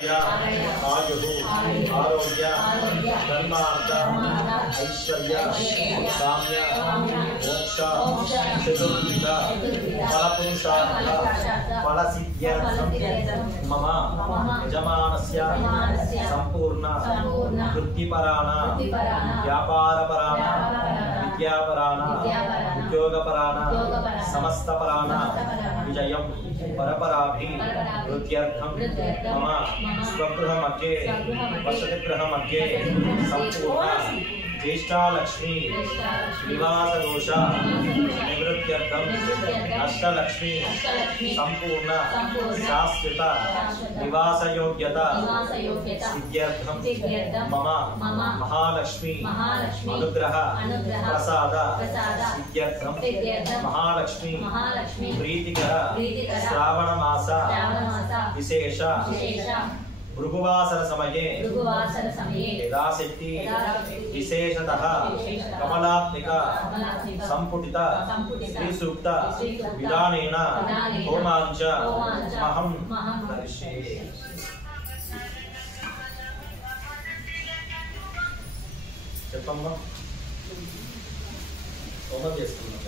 आयु आरोग्य धर्मार्थ ऐश्वर्य साम्य मोक्ष चतुर्विध फलपुरुषार्थ फलसिद्ध्यर्थं मम यजमानस्य संपूर्ण वृत्तिपराण व्यापारपराण विद्यापराण उद्योगपराण समस्तपराण विजयं परपराभि वृद्ध्यर्थं मम स्वगृह मध्ये वसतिगृह मध्ये संपूर्ण ज्येष्ठालक्ष्मी निवास दोष निवृत्त्यर्थं अष्टलक्ष्मी संपूर्ण शाश्वत निवास योग्यता सिद्ध्यर्थं मम महालक्ष्मी अनुग्रह प्रसाद सिद्ध्यर्थं महालक्ष्मी प्रीतिकर श्रावण मास विशेष भृगुवासर समये यदाशक्ति विशेषतः कमलात्मिक संपुटित श्रीसूक्त विधानेन होमांच महं करिष्ये। చెప్పమ్మా హోమం చేస్తున్నా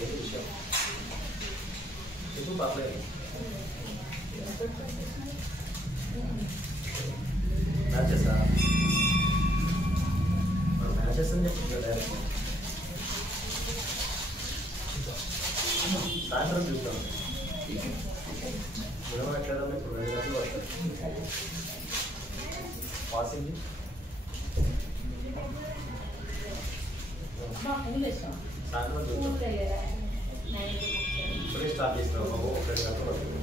ఏంటి విషయం చెప్పు పర్లేదు మ్యాచెసా మ్యాచెస్ అని చెప్తున్నా డైరెక్ట్ సాయంత్రం చూస్తాను మనం ఎక్కడ ఇప్పుడు 2 గంటలు వస్తాయి వాసింది సాయంత్రం చూస్తాం ఇప్పుడే స్టార్ట్ చేసినావు బాబు 2 గంటలు వస్తుంది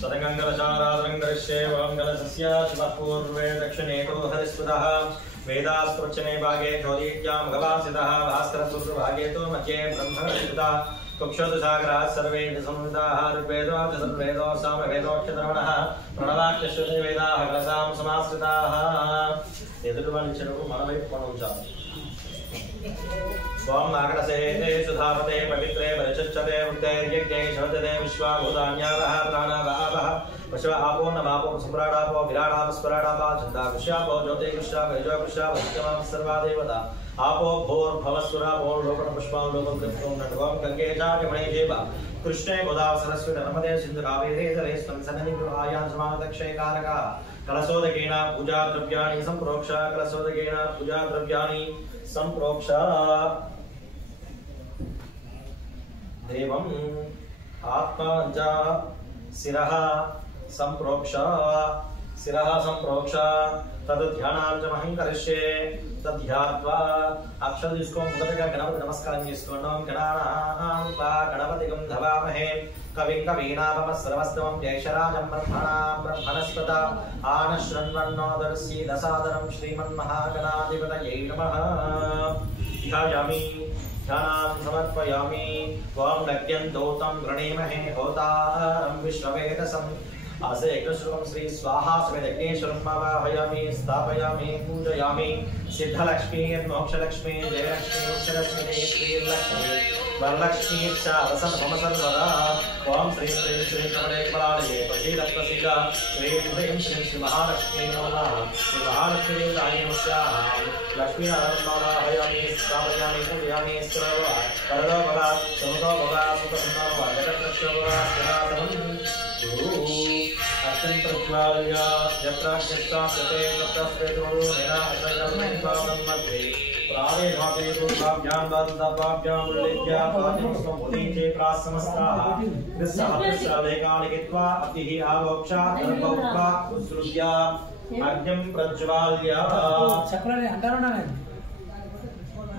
सदगंगलचारादरंगरश्ये वंगलसस्य शिवपूर्वे दक्षिणे तो हरिस्पदः वेदास्त्रोच्चने भागे ज्योतिज्ञां भगवासितः भास्करसूत्रभागे तो मध्ये ब्रह्मणस्पदः कुक्षोदसागरात् सर्वे संविदाः ऋग्वेदो चतुर्वेदो सामवेदोक्षतरवणः प्रणवाख्यश्रुते वेदाः कलसां समाश्रिताः ఎదుటివాని చెరువు మన వైపు మనం ఉంచాలి स्वाम नागरसे सुधापते पवित्रे परिचच्यते वृत्तैर्यज्ञे शवते विश्वाभूतान्यावः प्राणावः पशव आपो नमापो सम्राडापो विराडापस्पराडापा छन्दाकुष्यापो ज्योतिकुष्यापो सर्वा देवता आपो भोर्भवस्वरा भोर्लोकन पुष्पां लोकं कृत्वं नटवं गंगे चार्यमणिजेव कृष्णे गोदावरी सरस्वती नर्मदे सिन्धु कावेरी जलेस्मिन् सन्निधिं आयां समानदक्षयकारका कलशोदकेन पूजा द्रव्याणि संप्रोक्ष कलशोदकेन पूजा द्रव्याणि संप्रोक्ष देवम् आत्मज शिरः संप्रोक्ष तद ध्यानांच महं करिष्ये तद्ध्यात्वा अक्षर जिसको मुदतगा गणपति नमस्कार చేస్తున్నాం గణానాం తా గణపతిగం ధవామహే కవిం కవీనామః సర్వస్తవం జయశరాజం బ్రహ్మణాం బ్రహ్మణస్పత ఆనశ్రన్వన్నోదర్శి దసాదరం శ్రీమన్మహాగణాధిపతయే నమః ధ్యాయామి ధ్యానాం సమర్పయామి త్వం నగ్యంతోతం గృణీమహే హోతారం విశ్వవేదసం आसे एकश्रुतं श्री स्वाहा समेतज्ञेश्वरं आवाहयामि स्थापयामि पूजयामि सिद्धलक्ष्मी मोक्षलक्ष्मी जयलक्ष्मी उच्चलक्ष्मी श्रीलक्ष्मी वरलक्ष्मी च वसन् मम सर्वदा ओम श्री श्री श्री कमले कमलालये प्रसीदप्रसीद श्री ह्रीं श्री श्री महालक्ष्मी नमः श्री महालक्ष्मी देवतायै नमस्याः लक्ष्मी आवाहयामि स्थापयामि पूजयामि सर्वा वरदो भव समुदो भव सुखसुन्दरो भव जगद्रक्षो भव सनातनं अत्यंत प्रज्वाल्य यत्र यत्रास्यते तत्रस्तेतुरो नेना अत्रगमनिपावनं मध्ये प्राणे भाते रूपाभ्यां दन्तपाभ्यां उल्लेख्य पातिपुष्पं मुदीचे प्रासमस्ताः निस्सहस्रलेखालिखित्वा अतिः आवोक्षा दर्भौक्त्वा उत्सृज्य अग्निं प्रज्वाल्य चक्राने अंटारोना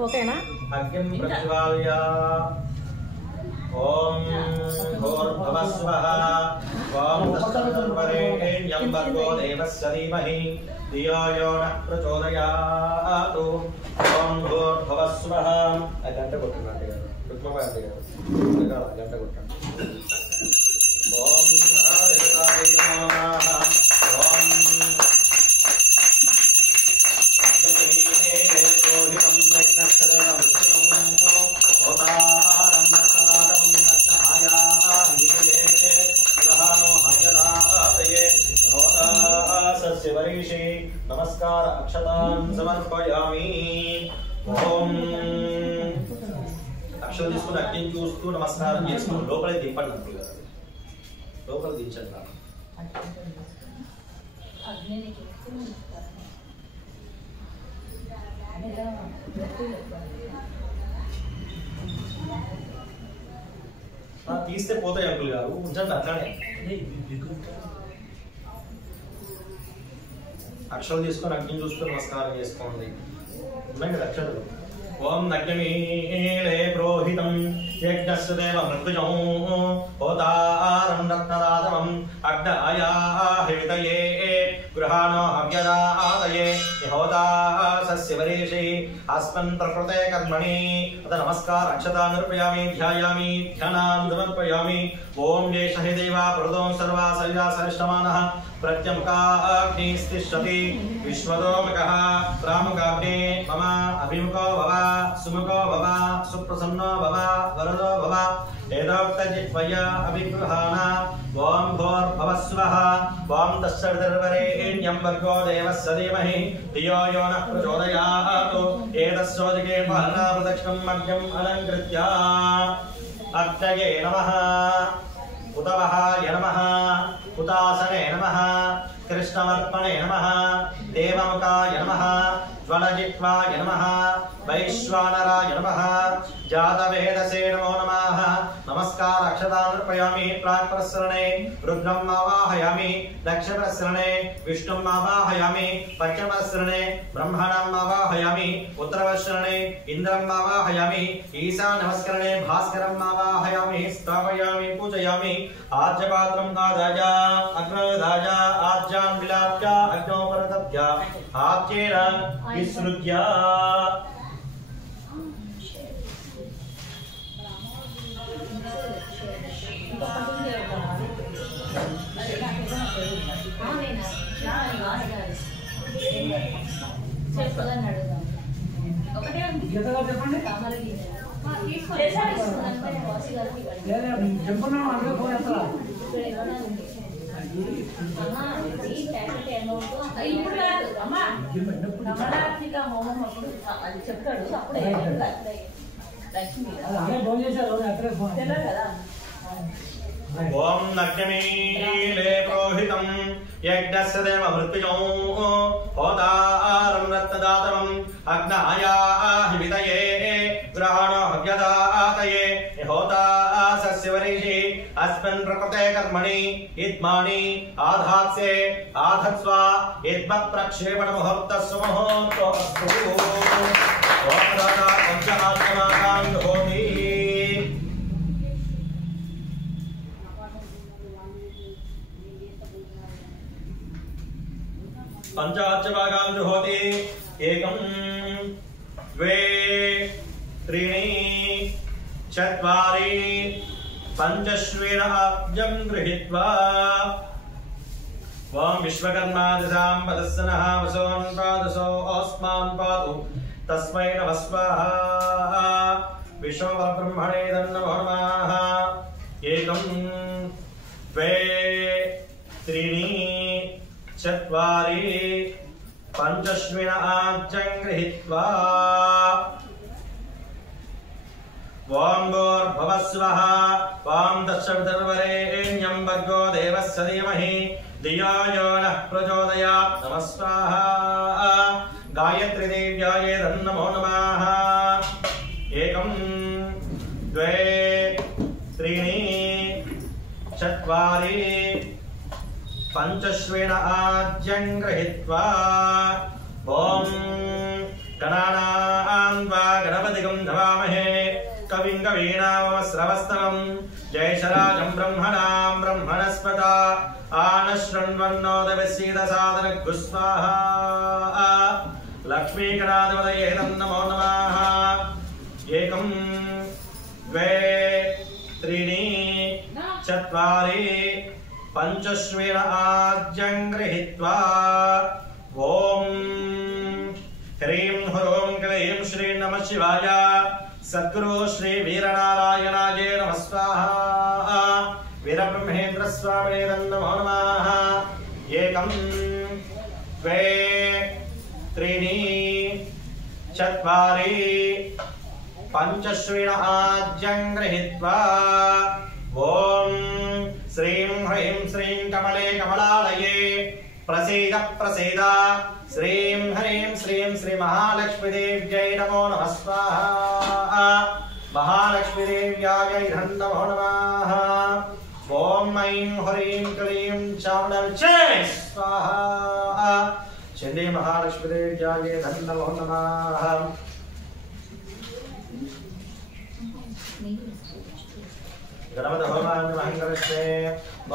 ओकेना अग्निं प्रज्वाल्य ओम भूर्भुवस्वः ओम तत्सवितुर्वरेण्यं भर्गो देवस्य धीमहि धियो यो नः प्रचोदयात् ओम भूर्भुवस्वः गंట కొట్టండి రుక్మగాండి గారు గంట కొట్టండి ఓం హరితాయ నమః ఓం అగ్నిహే తోహితం యజ్ఞస్య సమర్పయామి. ఓం అక్షరం తీసుకుని అగ్ని చూస్తూ నమస్కారం చేసుకుని లోపలే దింపండి అంకుల్ గారు. లోపల దించండి. తీస్తే పోతాయి అంకుల్ గారు, ఉంచండి అట్లానే. అక్షరం తీసుకొని అగ్ని చూసుకొని నమస్కారం చేసుకోండి. ఉన్నాయి కదా అక్షరాలు. ఓం నగ్నమీలే ప్రోహితం యజ్ఞస్య దేవ మృత్యుజం హోతారం రత్నదాతమం అగ్నయాహివితయే గృహాణో హవ్యదాతయే హోతాసస్య వరేషి అస్మన్ ప్రకృతే కర్మణి. అత నమస్కార అక్షతా నిర్పయామి ధ్యాయామి ధ్యానాం సమర్పయామి. ఓం ఏష హి దేవా ప్రదో సర్వా సర్వా సరిష్టమానః ప్రత్యంకాగ్నిస్తిష్టతి విశ్వదోముఖః రాముకాగ్నే మమ అభిముఖో భవ సుముఖో భవ సుప్రసన్నో భవ వరదో భవ ఏదోక్తజిహ్వయ అభిగృహాణ. ఓం భోర్భవస్వః ఓం తస్సవితుర్వరేణ్యం భర్గో దేవస్య ధీమహి ధియో యో నః ప్రచోదయాత్. ఏతస్యోదికే పహనా ప్రదక్షిణం మధ్యం అలంకృత్య అగ్నయే నమః ఉతవహాయ నమః ఉతాసనే నమః కృష్ణమర్పణే నమః దేవముఖాయ నమః జ్వలజిహ్వాయ నమః వైశ్వానరాయ నమః జాతవేదసే నమో నమః. నమస్కార అక్షతానుర్పయామి. ప్రాక్ప్రసరణే రుద్రం ఆవాహయామి. దక్షప్రసరణే విష్ణుం ఆవాహయామి. పశ్చిమప్రసరణే బ్రహ్మణం ఆవాహయామి. ఉత్తరప్రసరణే ఇంద్రం ఆవాహయామి. ఈశాన్యమస్కరణే భాస్కరం ఆవాహయామి. స్థాపయామి పూజయామి. ఆజ్యపాత్రం ఆదాయ అగ్నోదాయ ఆజ్యాన్ విలాప్య అగ్నోపరతభ్య ఆజ్యేన విసృజ్య. చెప్పండి. చెప్పుకున్నాం అందులో ఫోన్ ఎత్తరా. చెప్తాడు అప్పుడే లక్ష్మి ఫోన్ చేశారు అక్కడే ఫోన్ కదా. ఓం నగ్నమీలే ప్రోహితం యజ్ఞస్య దేవ మృత్యుజం హోతారం రత్నదాతమం అగ్నయాహివితయే గ్రహాణో హవ్యదాతయే హోతాసస్య వరేషి అస్మిన్ ప్రకృతే కర్మణి ఇద్మాని ఆధాత్సే ఆధత్స్వ ఇద్మ ప్రక్షేపణ ముహూర్తస్సు ముహూర్తోస్తు. ఓం రాజా పంచమాత్మనాం హోతి. पंचाच्यभागां जुहोति. एकं द्वे त्रीणि चत्वारि पञ्चश्वेनाब्जं गृहीत्वा ओं विश्वकर्मादिशां पदस्सनः वसोन् पादसो अस्मान् पातु तस्मै नमः स्वाहा. विश्वब्रह्मणे नमो नमः. एकं द्वे त्रीणि चत्वारि पञ्चश्वेनाब्जं गृहीत्वा ओं भूर्भुवस्वः ओं तत्सवितुर्वरेण्यं भर्गो देवस्य धीमहि धियो यो नः प्रचोदयात्. नमः स्वाहा. गायत्री देव्याय नमो नमः. एकं द्वे त्रीणि चत्वारि पंचश्वेनाब्जं गृहीत्वा ओं गणानां वा गणपतिं नमामहे. कविं कवीनामश्रवस्तमं जयशराजं ब्रह्मणां ब्रह्मणस्पत आनशृण्वन्नोदविसीदसादनगुः स्वाहा. लक्ष्मीगणाधिपतये नमो नमः. एकं द्वे त्रीणि चत्वारि पंचश्वेनाब्जं गृहीत्वा ओं ह्रीं ह्रूं क्लीं श्री नमः शिवाय सद्गुरु श्री वीरनारायणाय नमः स्वाहा. वीरब्रह्मेन्द्र स्वामिने नमो नमः. एकं द्वे त्रीणि चत्वारि पंचश्विन आज्यं गृहीत्वा ओम श्रीं ह्रीं श्रीं कमले कमलालये प्रसीद प्रसीद श्रीं ह्रीं श्रीं श्री महालक्ष्मी देव्यै नमो नमः स्वाहा महालक्ष्मी देव्यायै नमो नमः ओम ऐं ह्रीं क्लीं चामुण्डायै स्वाहा चंडी महालक्ष्मी देव्यायै नमो नमः गणपति होमान् महङ्करश्रे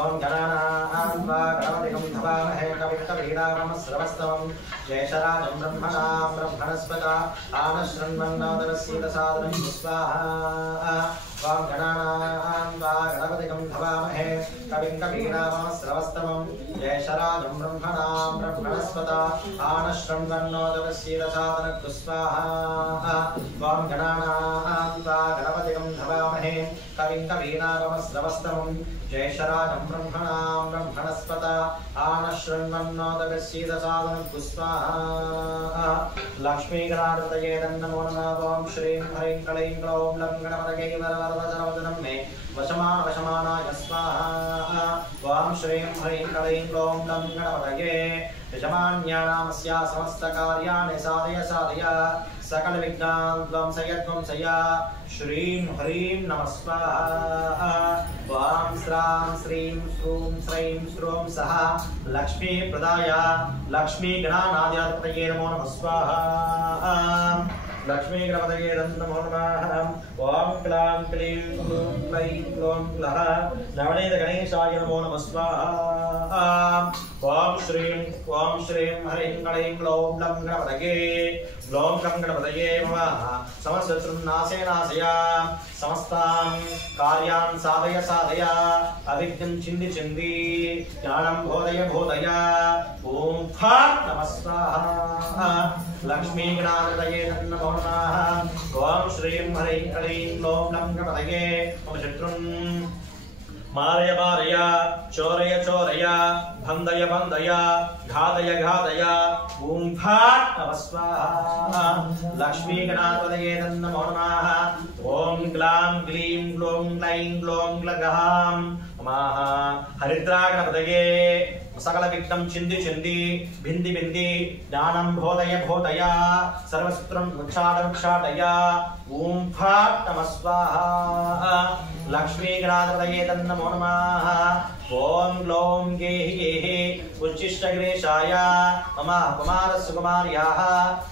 ओम गणानां वा गणपतिं धवामहे कविं कवीनां श्रवस्तवं जयशराजं ब्रह्मणां ब्रह्मणस्पत आनशृण्वन्नोदरसीदसादनं स्वाहा ओम गणानां वा गणपतिं धवामहे कविं कवीनां श्रवस्तवं जयशराजं ब्रह्मणां ब्रह्मणस्पत आनशृण्वन्नोदरसीदसादनं स्वाहा ओम गणानां वा गणपतिं धवामहे कविं कवीनां श्रवस्तवं जयशराजं ब्रह्मणां ब्रह्मणस्पत आनशृण्वन्नोदरसीदसादनं स्वाहा लक्ष्मी गणाधिपतये नमो नमः ओम श्रीं ह्रीं क्लीं ग्लौं लं गणपतये वरवरदसर्वजनं मे वशमानाय स्वाहा ओम श्रीं ह्रीं क्लीं ग्लौं लं गणपतये यजमान्यानामस्या समस्तकार्याणि साधय सकल विघ्नान् ध्वंसय श्रीं ह्रीं नमः स्वाहा वां श्रां श्रीं श्रूं श्रैं श्रों सः लक्ष्मी प्रदाय लक्ष्मी गणानाद्याधिपतये नमो नमः स्वाहा लक्ष्मी गणपतये नमो नमः ओम क्लां क्लीं क्लूं क्लैं क्लौं क्लः नवनीत गणेशाय नमो नमः स्वाहा ओम श्रीं ह्रीं क्लीं ग्लौं लं गणपतये ग्लौं लं गणपतये नमः समस्तशत्रुं नाशय समस्तां कार्यान् साधय अविघ्नं चिन्धि ज्ञानं बोधय ओम फट् नमः स्वाहा लक्ष्मी गणाधिपतये नमो नमः ओम श्रीं ह्रीं क्लीं ग्लौं लं गणपतये मम शत्रुं मारय चोरय बन्धय घातय ओम फट् नमः स्वाहा लक्ष्मी गणाधिपतये नमो नमः ओम ग्लां ग्लीं ग्लौं क्लैं ग्लौं ग्लगां नमः हरिद्रा गणपतये सकल विघ्नं चिन्धि भिन्धि ज्ञानं बोधय सर्वसूत्रं उच्चाटय ओम फट् नमः स्वाहा लक्ष्मी गणाधिपतये नमो नमः ओम ग्लौं गेहि उच्चिष्टगिरीशाय मम कुमारसुकुमार्याः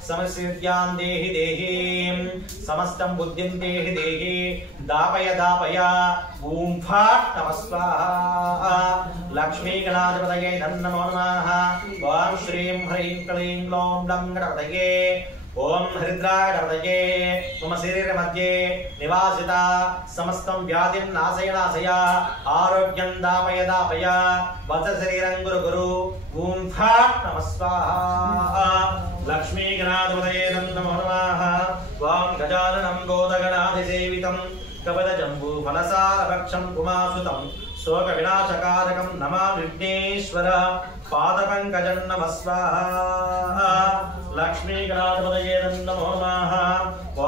समस्विद्यां देहि समस्तं बुद्धिं देहि दापय ओम फट् नमः स्वाहा लक्ष्मी गणाधिपतये नमो नमः ओम श्रीं ह्रीं क्लीं ग्लौं लं गणपतये ओम हरिद्राय गणपतये मम शरीर मध्ये निवासिता समस्तं व्याधिं नाशय आरोग्यं दापय वच शरीरं गुरु ओम फट् नमः स्वाहा लक्ष्मी गणाधिपतये नमो नमः ओम गजाननं गोदगणाधिसेवितं कपदजम्बूफलसारभक्षं उमासुतं शोकविनाशकारकं नमामि विघ्नेश्वर पादपङ्कजं नमः स्वाहा लक्ष्मी गणाधिपतये नमो नमः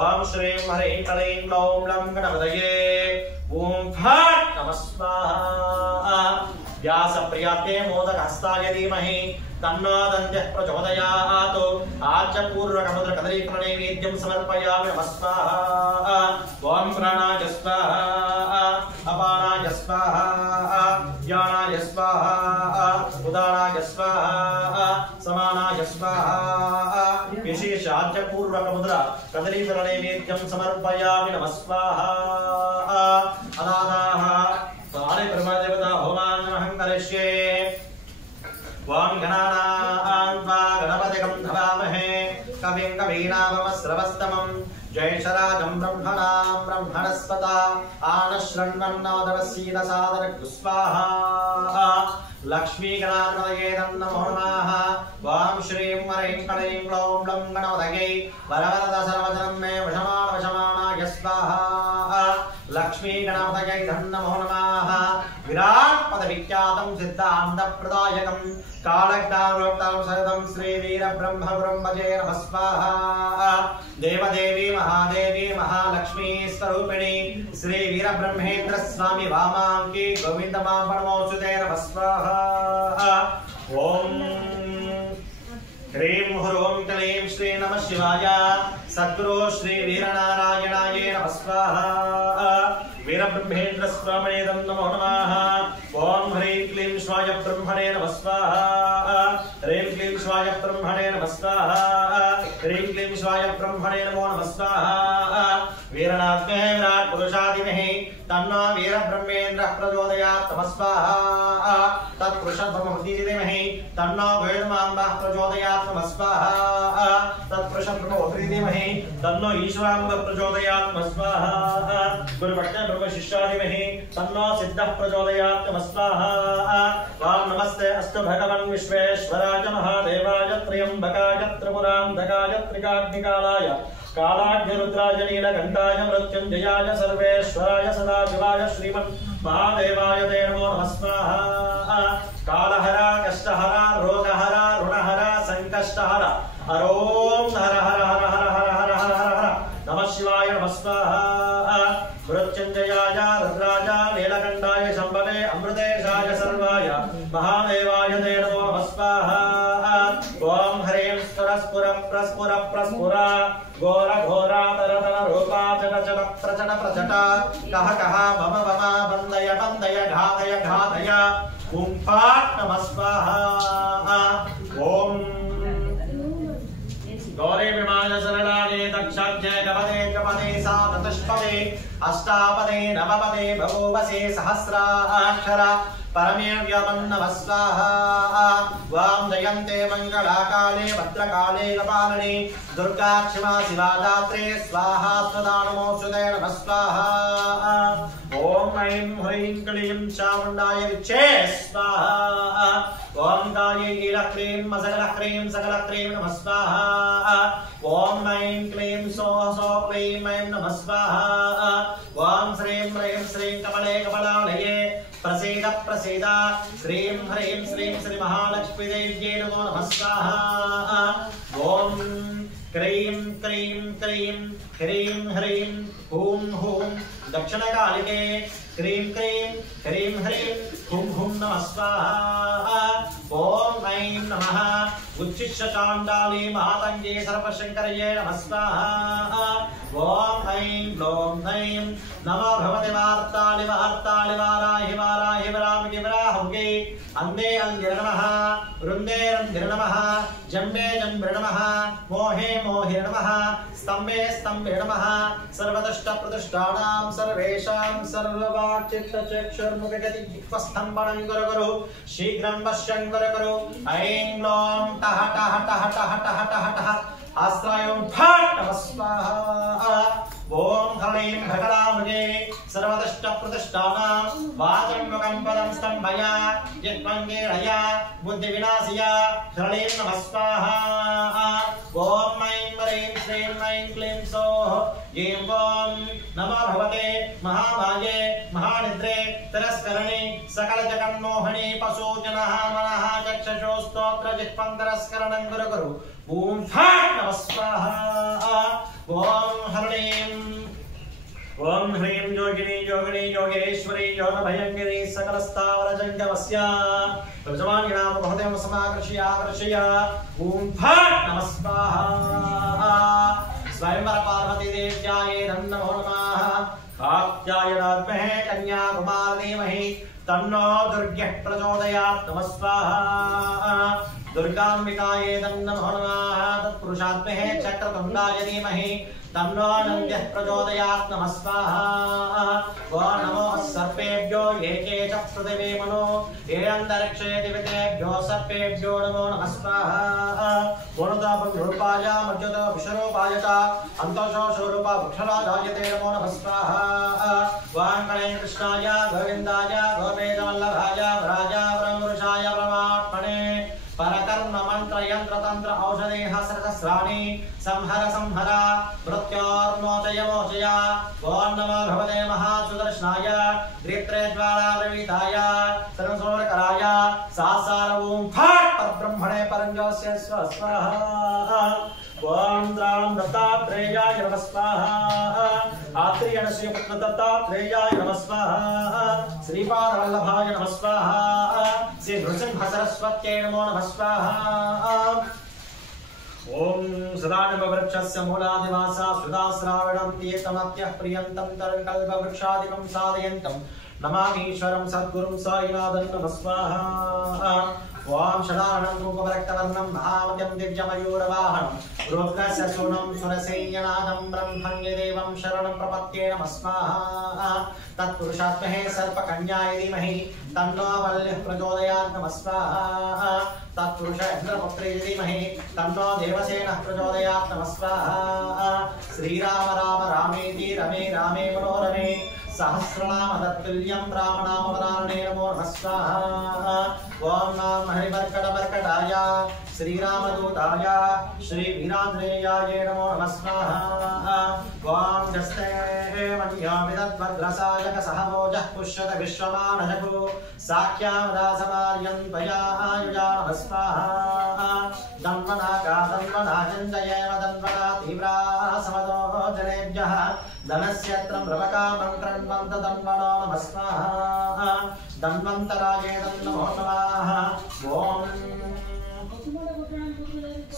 ओम श्रीं ह्रीं क्लीं ग्लौं लं गणपतये ओम फट् नमः स्वाहा व्यासप्रियाते मोदकहस्ताय धीमहि तन्नो दन्त्यः प्रचोदयात् आच्यपूर्वकमुद्रकदलीफलनैवेद्यं समर्पयामि नमः स्वाहा ओम प्राणाय स्वाहा अपानाय स्वाहा ज्ञानाय स्वाहा उदानाय स्वाहा समानाय स्वाहा विशेष आच्यपूर्वकमुद्रकदलीफलनैवेद्यं समर्पयामि नमः स्वाहा अनाथाः तानि ब्रह्मदेवता होमान् महङ्करिष्ये ओम गणानां वा गणपतिं धवामहे कविं कवीनामश्रवस्तमं जयशराजं ब्रह्मणां ब्रह्मणस्पत आनशृण्वन्नोदरसीदसादनं स्वाहा लक्ष्मी गणाधिपतये नमो नमः ओम श्रीं ह्रीं क्लीं ग्लौं लं गणपतये वरवरदसर्वजनं मे वशमानाय स्वाहा लक्ष्मी गणपतये नमो नमः विराट पद विख्यातं सिद्धान्त प्रदायकं कालज्ञानोक्तं सततं श्रीवीरब्रह्मगुरुं भजे नमः स्वाहा देवदेवी महादेवी महालक्ष्मी स्वरूपिणी श्रीवीरब्रह्मेन्द्र स्वामी वामांकी गोविन्दमापणमोचुते नमः स्वाहा ओम ह्रीं ह्रूं क्लीं श्री नमः शिवाय सद्गुरु श्री वीरनारायणाय नमः स्वाहा वीरब्रह्मेन्द्र स्वामिने नमो नमः ओम ह्रीं क्लीं स्वाय ब्रह्मणे नमः स्वाहा ह्रीं क्लीं स्वाय ब्रह्मणे नमः स्वाहा ह्रीं क्लीं स्वाय ब्रह्मणे नमो नमः स्वाहा वीरनाथमहे विराट पुरुषादिमहे तन्नो वीरब्रह्मेन्द्र प्रचोदयात् नमः स्वाहा तत्पुरुषब्रह्मोदीमहे तन्नो वेदमाम्बः प्रचोदयात् नमः स्वाहा तत्पुरुषब्रह्मोदीमहे तन्नो ईश्वराम्ब प्रचोदयात् नमः स्वाहा गुरुभक्त ब्रह्मशिष्यादिमहे तन्नो सिद्धः प्रचोदयात् नमः स्वाहा वां नमस्ते अस्तु भगवन् विश्वेश्वराय महादेवाय त्र्यम्बकाय त्रिपुरान्तकाय त्रिकाग्निकालाय कालाग्निरुद्राय नीलकण्ठाय मृत्युञ्जयाय सर्वेश्वराय सदाशिवाय श्रीमन् महादेवाय ते नमो नमः स्वाहा कालहरा कष्टहरा रोगहरा ऋणहरा संकष्टहरा हरों हर हर हर हर हर हर हर हर हर नमः शिवाय नमः स्वाहा मृत्युञ्जयाय रुद्राय नीलकण्ठाय शम्भवे अमृतेशाय सर्वाय महादेवाय ते नमो नमः स्वाहा ओम ह्रीं स्फुर प्रस्फुर प्रस्फुर घोर घोरा तर तर रूपा चट चट प्रचट प्रचट कह कह मम मम बंदय बंदय घातय घातय ओम फाट नमः स्वाहा ओम गौरी विमान सरलाने दक्षाध्याय कपदे कपदे सातष्पदे अष्टापदे नवपदे बभूवसे सहस्राक्षरा परमेव्यमं नमः स्वाहा वां जयन्ते मंगलाकाले भद्रकाले कपालिनी दुर्गा क्षमा शिवा दात्रे स्वाहा स्वदा नमोऽस्तुते नमः स्वाहा ओम ऐं ह्रीं क्लीं चामुण्डाय विच्चे स्वाहा ओम गायै ईलक्लीं मसकलक्लीं सकलक्लीं नमः स्वाहा ओम ऐं क्लीं सौः सौः क्लीं ऐं नमः स्वाहा ओम श्रीं ह्रीं श्रीं कमले कमलालये प्रसीद प्रसीद श्रीं ह्रीं श्रीं श्री महालक्ष्मी देव्यै नमो नमः स्वाहा ओम क्रीं क्रीं क्रीं ह्रीं ह्रीं हूं हूं दक्षिणकालिके क्रीं क्रीं ह्रीं ह्रीं हुं हुं नमः स्वाहा ओम ऐं नमः उच्छिष्य चाण्डाली मातंगे सर्वशंकरये नमः स्वाहा ओम ऐं ग्लौं ऐं नमो भगवते वार्तालि वार्तालि वाराहि वाराहि वरामिके वराहुगे अन्धे अन्धे नमः वृन्दे रन्धे नमः जम्बे जम्बे नमः मोहे मोहे नमः स्तम्भे स्तम्भे नमः सर्वदष्ट प्रतिष्ठानां सर्वेषां सर्ववाक्चित्तचक्षुर्मुखगतिजिह्वस्तम्भनं कुरु कुरु शीघ्रं वश्यं कुरु कुरु ऐं ग्लौं टः टः टः टः टः टः टः आश्रयं फट् नमः स्वाहा ओम ह्रीं भगणामृगे सर्वदष्ट प्रतिष्ठानां वाचं मुखं पदं स्तम्भया जिह्वङ्गेरया बुद्धिविनाशया ह्रीं नमः स्वाहा ओम ऐं ह्रीं श्रीं ऐं क्लीं सौः ऐं ॐ नमो भगवते महामाये महानिद्रे तिरस्करणे सकलजगन्मोहिनी पशुजनः मनः चक्षुषो स्तोत्र जिह्वं तिरस्करणं कुरु कुरु ओम फट् नमः स्वाहा ओम ह्रीं योगिनी योगिनी योगेश्वरी योगभयंकरी सकलस्थावर जंगमस्य प्रजमानिनाम भवते समाकर्षय आकर्षय ओम फट् नमः स्वाहा स्वयंवर पार्वती देव्याय नमो नमः कात्यायनाद्महे कन्याकुमारी धीमहि तन्नो दुर्गः प्रचोदयात् नमः स्वाहा दुर्गांबिकाय नमो नमः तत्पुरुषात्महे चक्रतुण्डाय धीमहि तन्नो नन्द्यः प्रचोदयात् नमः स्वाहा वा नमो सर्पेभ्यो ये के च पृथिवी मनो ये अन्तरिक्षे दिवितेभ्यो सर्पेभ्यो नमो नमः स्वाहा पूर्णतापरूपाय मर्यादा विश्वरूपाय च अन्तोषो स्वरूपा वृक्षराजाय ते नमो नमः स्वाहा वाङ्कणे कृष्णाय गोविन्दाय गोपेदवल्लभाय वराजाय ब्रह्मपुरुषाय परमात्मने परकर्म मंत्र यंत्र तंत्र औषधेः सहस्राणि संहर संहर मृत्योर्मोचय मोचय ओम नमो भगवते महासुदर्शनाय द्रित्रे ज्वाला प्रवीताय सर्वसोरकराय सासार ओम फट् नमः स्वाहा ओम द्रां दत्तात्रेयाय नमः स्वाहा आत्रेयणस्य पुत्र दत्तात्रेयाय नमः स्वाहा श्रीपादवल्लभाय नमः स्वाहा श्री नृसिंहसरस्वत्यै नमो नमः स्वाहा ओम सदानववृक्षस्य मूलादिवासा सुधाश्रावणं तीर्थमत्यः प्रियन्तं तरङ्कल्पवृक्षादिकं साधयन्तं नमामीश्वरं सद्गुरुं साईनाथं नमः स्वाहा ओम शदानं रूपवरक्तवर्णं महामत्यं दिव्यमयूरवाहनं रुद्रस्य सूनं सुरसेयनादं ब्रह्मण्यदेवं शरणं प्रपद्ये नमः स्वाहा तत्पुरुषात्महे सर्पकन्याय धीमहि तन्नो वल्लिः प्रचोदयात् नमः स्वाहा तत्पुरुष इन्द्रपुत्रे धीमहि तन्नो देवसेनः प्रचोदयात् नमः स्वाहा श्रीराम राम रामेति रमे रामे मनोरमे सहस्रनाम तत्तुल्यं रामनामवराणे नमो नमः स्वाहा ओम नमः हरिवर्कटवर्कटाय श्रीरामदूताय श्रीवीरांजनेयाय नमो नमः स्वाहा ओम जस्ते मन्यामिदद्भद्रसायक सहभोजः पुष्यत विश्वमानजको साख्यामदासमार्यं त्वया आयुजा नमः स्वाहा दन्वनाका दन्वनाजञ्जयेव दन्वना तीव्रा समदो जनेभ्यः धनस्यत्रं प्रभकामं कृण्वन्त दन्वनो नमः स्वाहा धन्वन्तराये नमो नमः ओम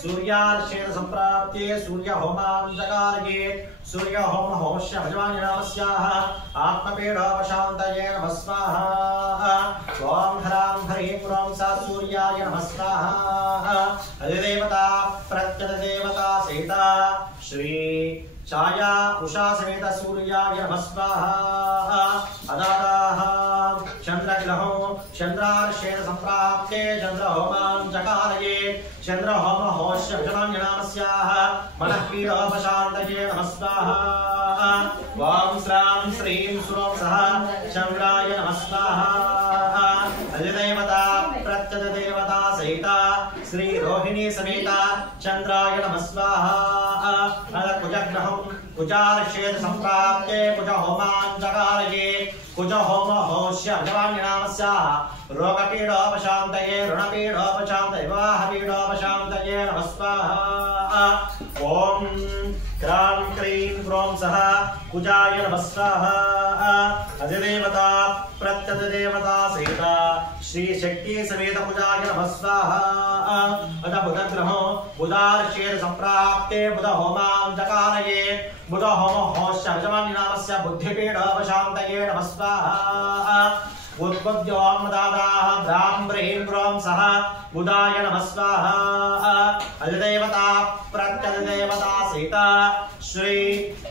सूर्यार्षेण संप्राप्ते सूर्यहोमां जगार्गे सूर्यहोम होश्य भजमान्यनामस्याः आत्मपीडोपशान्तये नमः स्वाहा ओम ह्रां हरिः पुरं सा सूर्याय नमः स्वाहा अधिदेवता प्रत्यधिदेवता सहिता श्री छाया उषा समेत सूर्याय नमः स्वाहा अदादाः चंद्रग्रहो चंद्रार्षेण संप्राप्ते चंद्रहोमां जगारये चंद्रहोम होश्य भजमान्यनामस्याः मनःपीडोपशान्तये नमः स्वाहा वां श्रां श्रीं सुरों सह चंद्राय नमः स्वाहा अधिदेवता प्रत्यधिदेवता सहिता श्री रोहिणी समेत चंद्राय नमः स्वाहा कुजग्रहं कुजार्षेण संप्राप्ते कुजहोमां जगारये कुजहोम होश्य भजमान्यनामस्याः रोगपीडोपशान्तये ऋणपीडोपशान्तये विवाहपीडोपशान्तये नमः स्वाहा ओम क्रां क्रीं क्रों सह कुजाय नमः स्वाहा अधिदेवता प्रत्यधिदेवता सहिता श्री शक्ति समेत कुजाय नमः स्वाहा अथ बुधग्रहो बुधार्षेण संप्राप्ते बुधहोमां जगारये बुधहोम होश्य भजमान्यनामस्य बुद्धिपीडोपशान्तये नमः स्वाहा उद्बुद्ध्यों दादाः ब्राह्मणीं ब्रों सह बुधाय नमः स्वाहा अधिदेवता प्रत्यधिदेवता सहिता श्री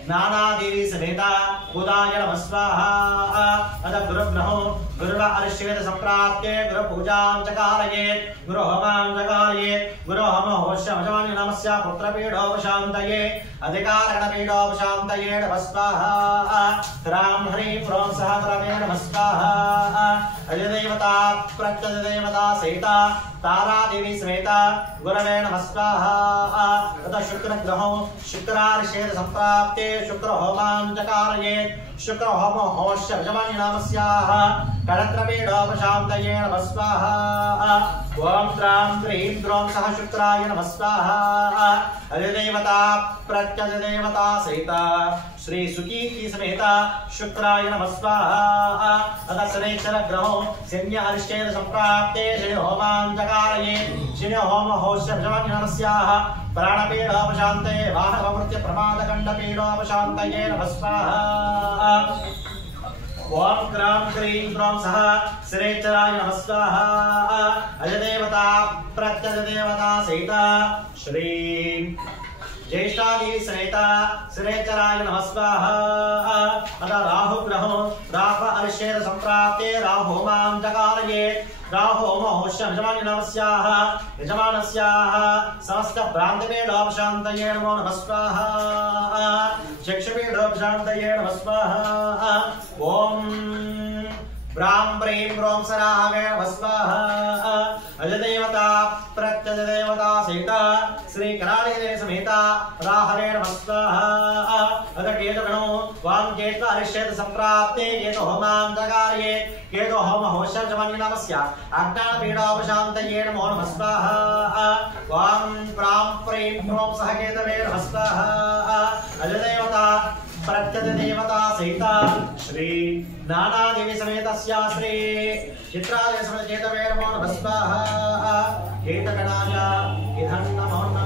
नानादेवी समेत बुधाय नमः स्वाहा अथ गुरुग्रहो गुरुर्षेण संप्राप्ते गुरुपूजां जगारये गुरुहोमां जगारये गुरुहोम होश्य भजमान्यनामस्य पुत्रपीडोपशान्तये अधिकारणपीडोपशान्तये नमः स्वाहा ह्रां हरिं ह्रों सह गुरवे नमः स्वाहा अधिदेवता प्रत्यधिदेवता सहिता तारा देवी समेत गुरवे नमः स्वाहा तथा शुक्रग्रहो शुक्रार्षेण संप्राप्ते शुक्रहोमां जगारये शुक्रहोम होश्य भजमान्यनामस्याः कलत्रपीडोपशान्तये नमः स्वाहा ओम द्रां द्रीं द्रौं सह शुक्राय नमः स्वाहा अधिदेवता प्रत्यधिदेवता सहिता श्री सुकीर्ति समेत शुक्राय नमः स्वाहा अतः शनैश्चर ग्रहो शन्य अर्षेण संप्राप्ते शनि होमां जगारये शनि होम होश्य भजमान्यनामस्याः प्राणपीडोपशान्तये वाहनवृत्य प्रमादकण्डपीडोपशान्तये नमः स्वाहा ओम क्रां क्रीं क्रों सह श्रेचराय नमः स्वाहा अधिदेवता प्रत्यधिदेवता सहिता श्री ज्येष्ठादेवी समेत श्रेचराय नमः स्वाहा अतः राहु ग्रहो राहु अर्षेण संप्राप्ते राहोमां जगारये राहोम होश्य यजमान्यनामस्याः यजमानस्याः समस्त भ्रान्तिपीडोपशान्तये नमो नमः स्वाहा चक्षुपीडोपशान्तये नमः स्वाहा ओम ब्राह्मणीं ब्रों सरावे नमः स्वाहा अधिदेवता प्रत्यधिदेवता सहिता श्री कराळीदेवी समेत राहवे नमः स्वाहा अथ केतुगणो वां केतु अरिष्येत संप्राप्ते केतु होमां दगार्ये केतु होम होशं जमनि नमस्य अज्ञान पीडावशान्तये नमो नमः स्वाहा वां प्रां प्रीं प्रों सह केतवे नमः स्वाहा अजदेवता प्रत्यदेवता सहिता श्री नाना देवी समेतस्य श्री चित्रा देवी समेत केतवे नमो नमः स्वाहा केतगणाय इदं नमो